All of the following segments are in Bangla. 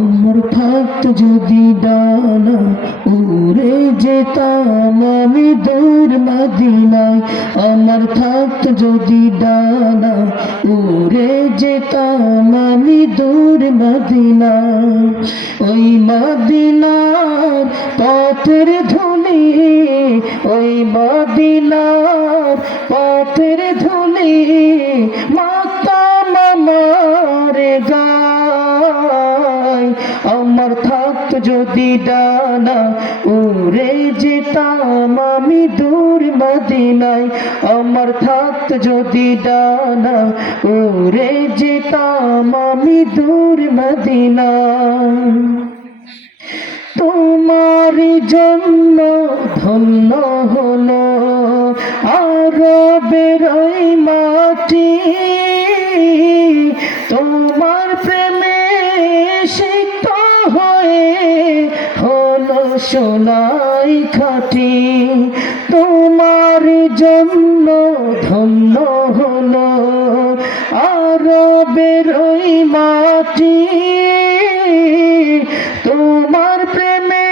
আমার থাকত যদি ডানা উড়ে যেতাম আমি দূর মদিনায়। আমার থাকত যদি ডানা উড়ে যেতাম আমি দূর মদিনায়। ওই মদিনার পথের ধুলি, ওই মদিনার পথের ধুলি মাতাম আমার গায়। আমার থাকত যদি ডানা উড়ে যেতাম আমি দূর মদিনায়। আমার থাকত যদি ডানা উড়ে যেতাম আমি দূর মদিনায়। তোমার জন্য ধন্য হলো আরবের ওই মাটি, তোমার প্রেমে সিক্ত হয়ে হলো সোনাই খাঁটি। তোমার জন্য ধন্য হলো আরবের ওই মাটি, তোমার প্রেমে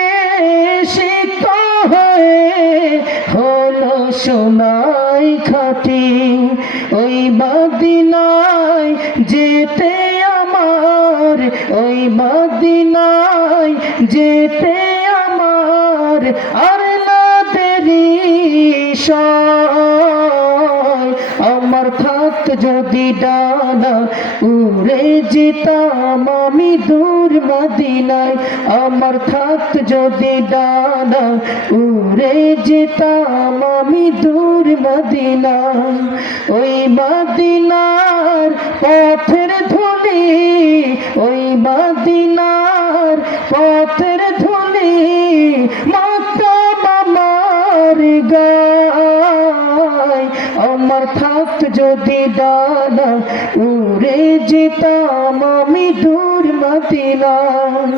সিক্ত হয়ে হলো সোনাই খাঁটি। ওই মদিনায় যেতে আমার, ওই মদিনায় যেতে আমার আর না দেরি সয়। আমার থাকত যদি ডানা উড়ে যেতাম আমি দূর মদিনায়। আমার থাকত যদি ডানা উড়ে যেতাম আমি দূর মদিনায়। ওই মদিনার পথের ধুলি, ওই মদিনার পথের ধুলি মাতাম আমার গায়। আমার থাকত যদি ডানা উড়ে যেতাম আমি দূর মদিনায়।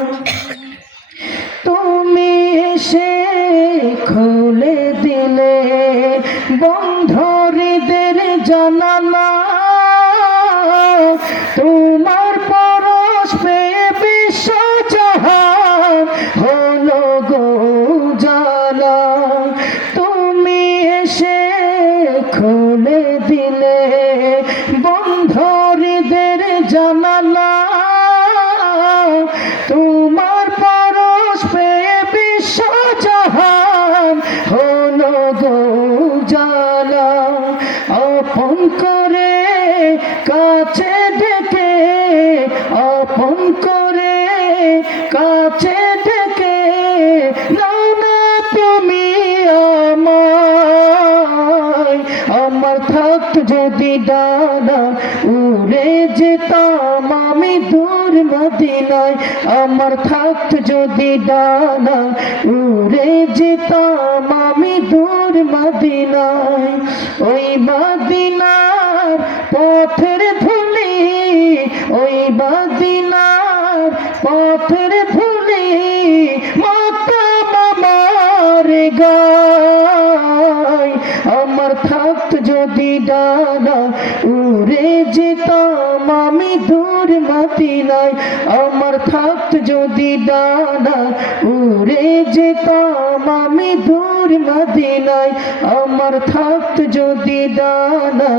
তুমি এসে খুলে দিলে বন্ধুদের জানালা, তোমার পরশ পেয়ে বিশ্ব জাহান হলো গো উজালা। তুমি এসে খুলে দিলে বন্ধুদের জানালা, তোমার পরশ পেয়ে বিশ্ব জাহান হলো গো উজালা। আপন করে কাছে ডেকে, আপন করে কাছে ডেকে নাও না তুমি আমায়। আমার থাকত যদি ডানা উড়ে যেতাম আমি দূর মদিনায়। আমার থাকত যদি ডানা উড়ে যেতাম আমি দূর মদিনায়। ওই মদিনার পথের ধুলি, ওই মদিনার পথের ধুলি মাতাম আমার গায়। আমার থাকত যদি ডানা উড়ে যেতাম আমি দূর মদিনায়। আমার থাকত যদি ডানা উড়ে যেতাম আমি দূর মদিনায়। আমার থাকত যদি ডানা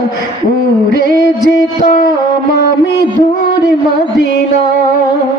উড়ে যেতাম আমি দূর মদিনায়।